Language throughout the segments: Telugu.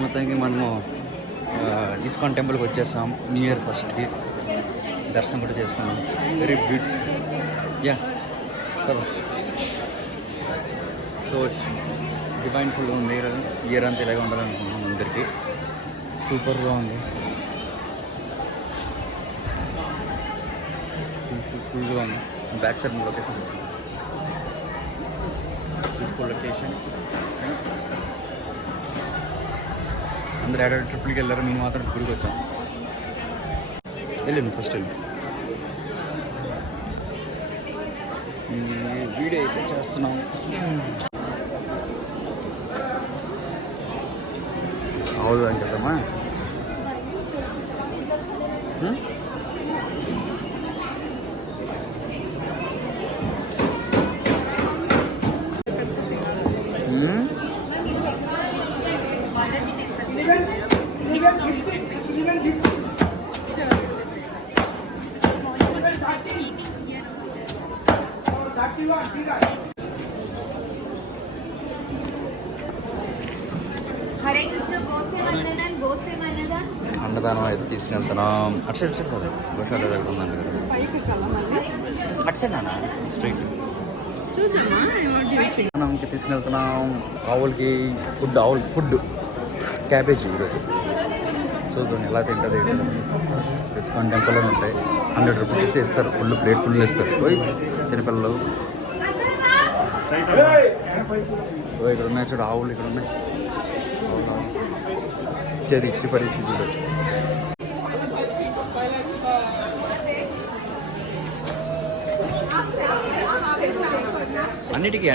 మొత్తానికి మనము ఇస్కాన్ టెంపుల్కి వచ్చేసాం. న్యూ ఇయర్ ఫస్ట్కి దర్శనం కూడా చేసుకున్నాం. Very beautiful. Yeah so it's divine full ఉంది. ఇయర్ అంతా ఇలాగే ఉండాలనుకుంటున్నాం. అందరికీ సూపర్గా ఉంది. ఫుల్గా ఉంది. Back side location beautiful location. అందరూ ఏడాది ట్రిప్లకి వెళ్ళారు. మేము మాత్రం గుడికి వచ్చాం. వెళ్ళండి ఫస్ట్ వెళ్ళి వీడియో అయితే చేస్తున్నాం. అవుదానికి వెళ్దామా? అన్నదానం అయితే తీసుకెళ్తున్నాం. అటు సైడ్ కదా గోశాల దగ్గర ఉందండి కదా. అటు సైడ్ నాన్న స్ట్రీట్ మనకి తీసుకెళ్తున్నాం. ఆవులకి ఫుడ్ క్యాబేజీ ఈరోజు చూద్దాం ఎలా తింటుంది. ఇస్కాన్ టెంపుల్లో ఉంటాయి. 100 రూపీస్ ఇస్తే ఇస్తారు. ప్లేట్ ఫుల్ ఇస్తారు. చిన్నపిల్లలు ఇక్కడ ఉన్నాయి చూడు. ఆవులు ఇక్కడ ఉన్నాయి. ఇచ్చి పరిస్థితి అన్నిటికీ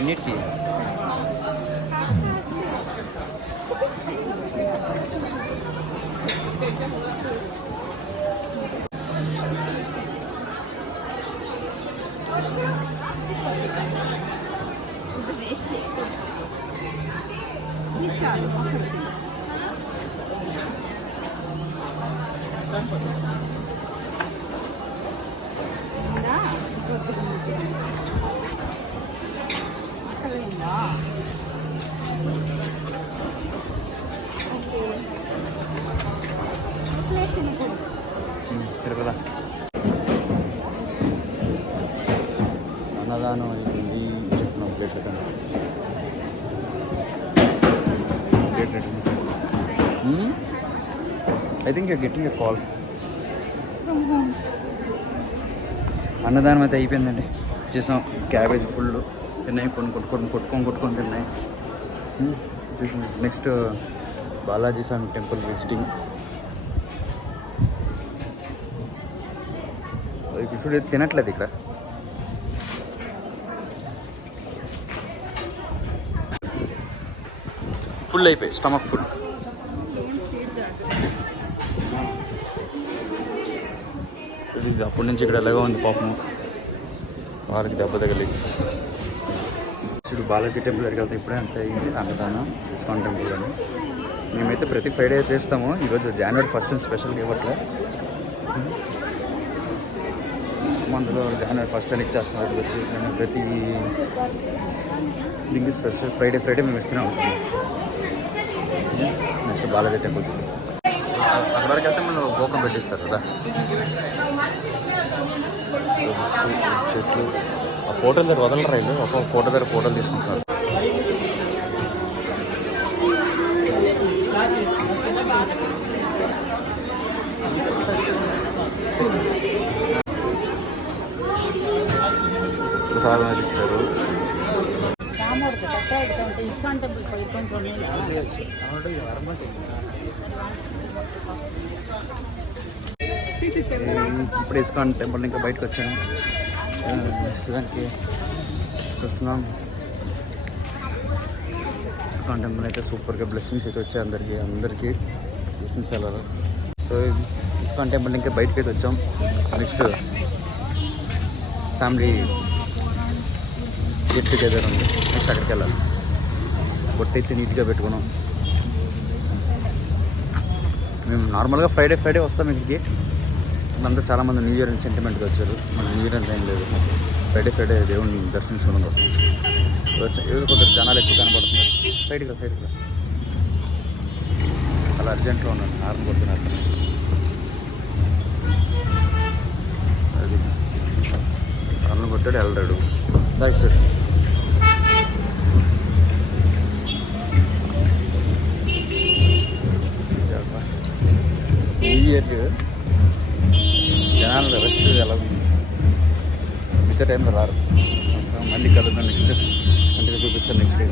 కదా. అన్నదానం అయిపోయింది. చేస్తున్నాం plate I think your getting a call. అన్నదానం అయితే అయిపోయిందండి. చేసాం. క్యాబేజ్ ఫుల్ తిన్నాయి. కొట్టుకొని తిన్నాయి. చూసాం. Next Balaji Swami temple visiting. ఇప్పుడు తినట్లేదు ఇక్కడ. ఫుల్ అయిపోయి స్టమక్ ఫుల్. అప్పటి నుంచి ఇక్కడ ఎలాగో ఉంది పాపం. వాళ్ళకి దెబ్బ తగిలింది. ఇప్పుడు బాలాజీ టెంపుల్ దగ్గరికి వెళ్తే ఇప్పుడే అంత అయింది అన్నదానం. ఇస్కాన్ టెంపుల్ అని మేమైతే ప్రతి ఫ్రైడే చేస్తాము. ఈరోజు January 1st స్పెషల్గా ఇవ్వట్లే. మంత్లో January 1st అని ఇచ్చేస్తున్నారు. వచ్చి ప్రతి దీనికి స్పెషల్ ఫ్రైడే మేము ఇస్తూనే ఉంటాము. నెక్స్ట్ బాలాజీ టెంపుల్ చూపిస్తాం. అక్కడ వరకు వెళ్తే మనం గోపురం పెట్టిస్తారు కదా. చెట్లు ఆ ఫోటోల దగ్గర వదలరా వీళ్ళు, ఒక ఫోటో దగ్గర ఫోటోలు తీసుకుంటున్నారు. ప్రసాదం అయితే ఇచ్చారు. ఇప్పుడు ఇస్కాన్ టెంపుల్ ఇంకా బయటకు వచ్చాను. నెక్స్ట్ దానికి చూస్తున్నాం. ఇస్కాన్ టెంపుల్ అయితే సూపర్గా బ్లెస్సింగ్స్ అయితే వచ్చాయి అందరికీ బ్లెస్సింగ్స్ వెళ్ళాలి. సో ఇస్కాన్ టెంపుల్ ఇంకా బయటకు అయితే వచ్చాం. నెక్స్ట్ ఫ్యామిలీ గెట్ టుగెదర్ ఉంది. నెక్స్ట్ అక్కడికి వెళ్ళాలి. బొట్టు అయితే నీట్గా పెట్టుకున్నాం. మేము నార్మల్గా ఫ్రైడే వస్తాం ఇక్కడికి. అందరూ చాలామంది న్యూ ఇయర్ సెంటిమెంట్గా వచ్చారు. మన న్యూ ఇయర్ ఏం లేదు, ఫ్రైడే దేవుడిని దర్శించుకోవడం వస్తాం. ఏదో కొందరు జనాలు ఎక్కువ కనబడుతున్నారు. సైడ్గా చాలా అర్జెంట్లో ఉన్నాను. హార్న్ కొడుతున్నారు. అది హార్న్ కొట్టాడు వెళ్ళాడు. రైట్ సైడ్ న్యూ ఇయర్ జనాలు రష్ ఎలా ఉంది. మిగతా టైంలో రారు. మళ్ళీ కలుద్దాం నెక్స్ట్. కంటిన్యూ చూపిస్తాను నెక్స్ట్ టైం.